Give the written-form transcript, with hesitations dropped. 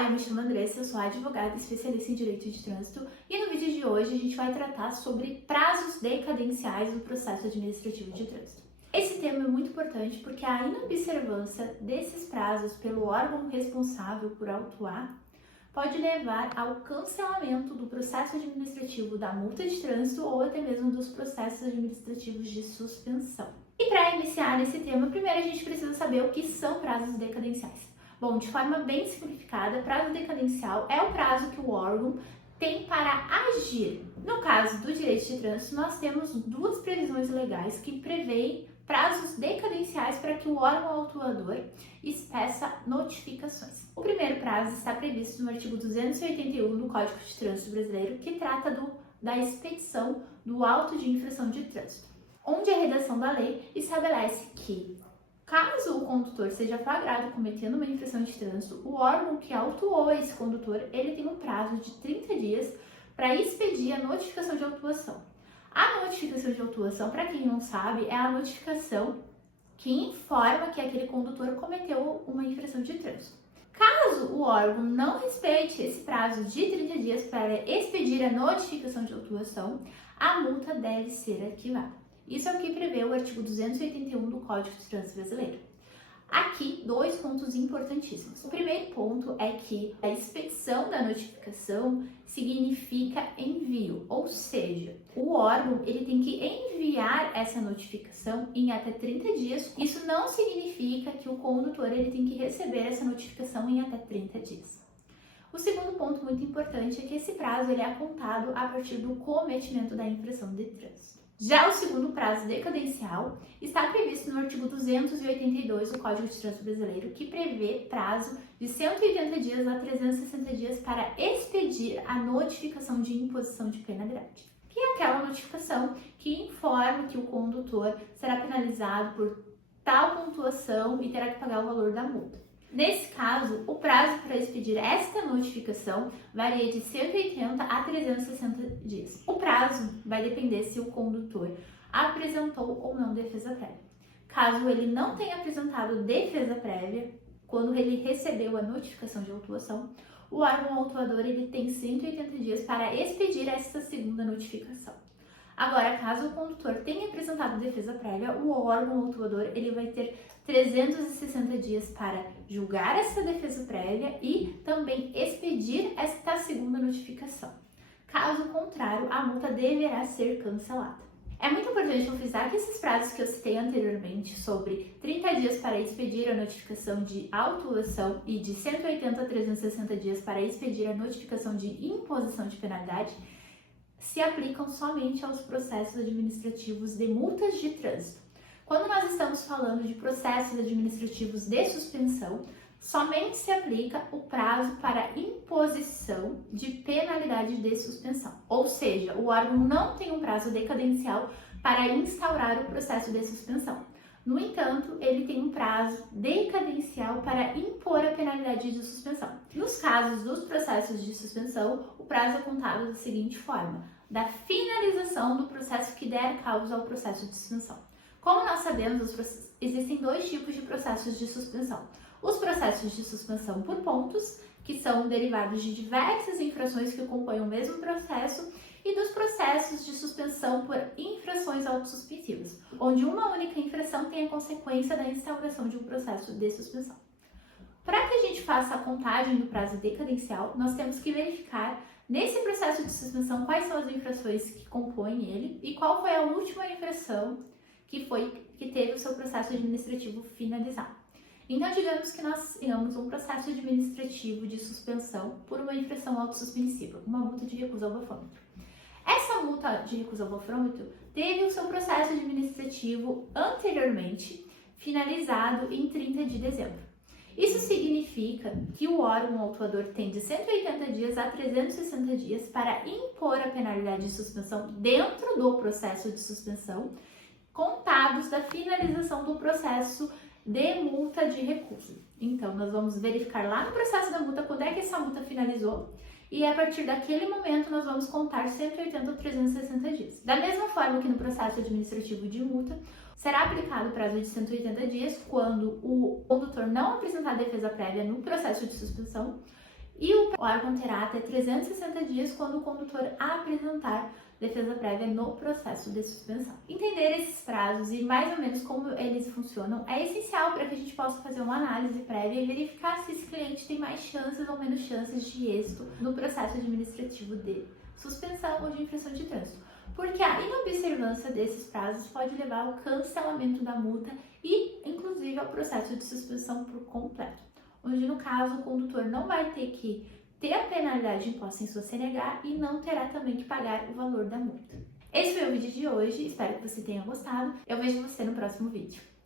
Olá, eu me chamo Andressa, eu sou advogada especialista em Direito de Trânsito e no vídeo de hoje a gente vai tratar sobre prazos decadenciais do processo administrativo de trânsito. Esse tema é muito importante porque a inobservância desses prazos pelo órgão responsável por autuar pode levar ao cancelamento do processo administrativo da multa de trânsito ou até mesmo dos processos administrativos de suspensão. E para iniciar esse tema, primeiro a gente precisa saber o que são prazos decadenciais. Bom, de forma bem simplificada, prazo decadencial é o prazo que o órgão tem para agir. No caso do direito de trânsito, nós temos duas previsões legais que prevêem prazos decadenciais para que o órgão autuador expeça notificações. O primeiro prazo está previsto no artigo 281 do Código de Trânsito Brasileiro, que trata da expedição do auto de infração de trânsito, onde a redação da lei estabelece que caso o condutor seja flagrado cometendo uma infração de trânsito, o órgão que autuou esse condutor, ele tem um prazo de 30 dias para expedir a notificação de autuação. A notificação de autuação, para quem não sabe, é a notificação que informa que aquele condutor cometeu uma infração de trânsito. Caso o órgão não respeite esse prazo de 30 dias para expedir a notificação de autuação, a multa deve ser arquivada. Isso é o que prevê o artigo 281 do Código de Trânsito Brasileiro. Aqui, dois pontos importantíssimos. O primeiro ponto é que a expedição da notificação significa envio, ou seja, o órgão ele tem que enviar essa notificação em até 30 dias. Isso não significa que o condutor ele tem que receber essa notificação em até 30 dias. O segundo ponto muito importante é que esse prazo ele é contado a partir do cometimento da infração de trânsito. Já o segundo prazo decadencial está previsto no artigo 282 do Código de Trânsito Brasileiro, que prevê prazo de 180 dias a 360 dias para expedir a notificação de imposição de penalidade, que é aquela notificação que informa que o condutor será penalizado por tal pontuação e terá que pagar o valor da multa. Nesse caso, o prazo para expedir esta notificação varia de 180 a 360 dias. O prazo vai depender se o condutor apresentou ou não defesa prévia. Caso ele não tenha apresentado defesa prévia, quando ele recebeu a notificação de autuação, o órgão autuador ele tem 180 dias para expedir esta segunda notificação. Agora, caso o condutor tenha apresentado defesa prévia, o órgão autuador ele vai ter 360 dias para julgar essa defesa prévia e também expedir esta segunda notificação. Caso contrário, a multa deverá ser cancelada. É muito importante eu frisar que esses prazos que eu citei anteriormente, sobre 30 dias para expedir a notificação de autuação e de 180 a 360 dias para expedir a notificação de imposição de penalidade, se aplicam somente aos processos administrativos de multas de trânsito. Quando nós estamos falando de processos administrativos de suspensão, somente se aplica o prazo para imposição de penalidade de suspensão. Ou seja, o órgão não tem um prazo decadencial para instaurar o processo de suspensão. No entanto, ele tem um prazo decadencial para impor a penalidade de suspensão. Nos casos dos processos de suspensão, o prazo é contado da seguinte forma: da finalização do processo que der causa ao processo de suspensão. Como nós sabemos, existem dois tipos de processos de suspensão. Os processos de suspensão por pontos, que são derivados de diversas infrações que compõem o mesmo processo, e dos processos de suspensão por infrações autossuspensivas, onde uma única infração tem a consequência da instauração de um processo de suspensão. Para que a gente faça a contagem do prazo decadencial, nós temos que verificar nesse processo de suspensão quais são as infrações que compõem ele e qual foi a última infração que teve o seu processo administrativo finalizado. Então, digamos que nós tenhamos um processo administrativo de suspensão por uma infração autossuspensiva, uma multa de recusa ao bafômetro. Essa multa de recusa ao bafômetro teve o seu processo administrativo anteriormente finalizado em 30 de dezembro. Isso significa que o órgão autuador tem de 180 dias a 360 dias para impor a penalidade de suspensão dentro do processo de suspensão, contados da finalização do processo de multa de recuso. Então, nós vamos verificar lá no processo da multa quando é que essa multa finalizou e a partir daquele momento nós vamos contar 180 ou 360 dias. Da mesma forma que no processo administrativo de multa, será aplicado o prazo de 180 dias quando o condutor não apresentar defesa prévia no processo de suspensão E o órgão terá até 360 dias quando o condutor apresentar defesa prévia no processo de suspensão. Entender esses prazos e mais ou menos como eles funcionam é essencial para que a gente possa fazer uma análise prévia e verificar se esse cliente tem mais chances ou menos chances de êxito no processo administrativo de suspensão ou de infração de trânsito. Porque a inobservância desses prazos pode levar ao cancelamento da multa e, inclusive, ao processo de suspensão por completo, onde, no caso, o condutor não vai ter que ter a penalidade imposta em sua CNH e não terá também que pagar o valor da multa. Esse foi o vídeo de hoje, espero que você tenha gostado. Eu vejo você no próximo vídeo.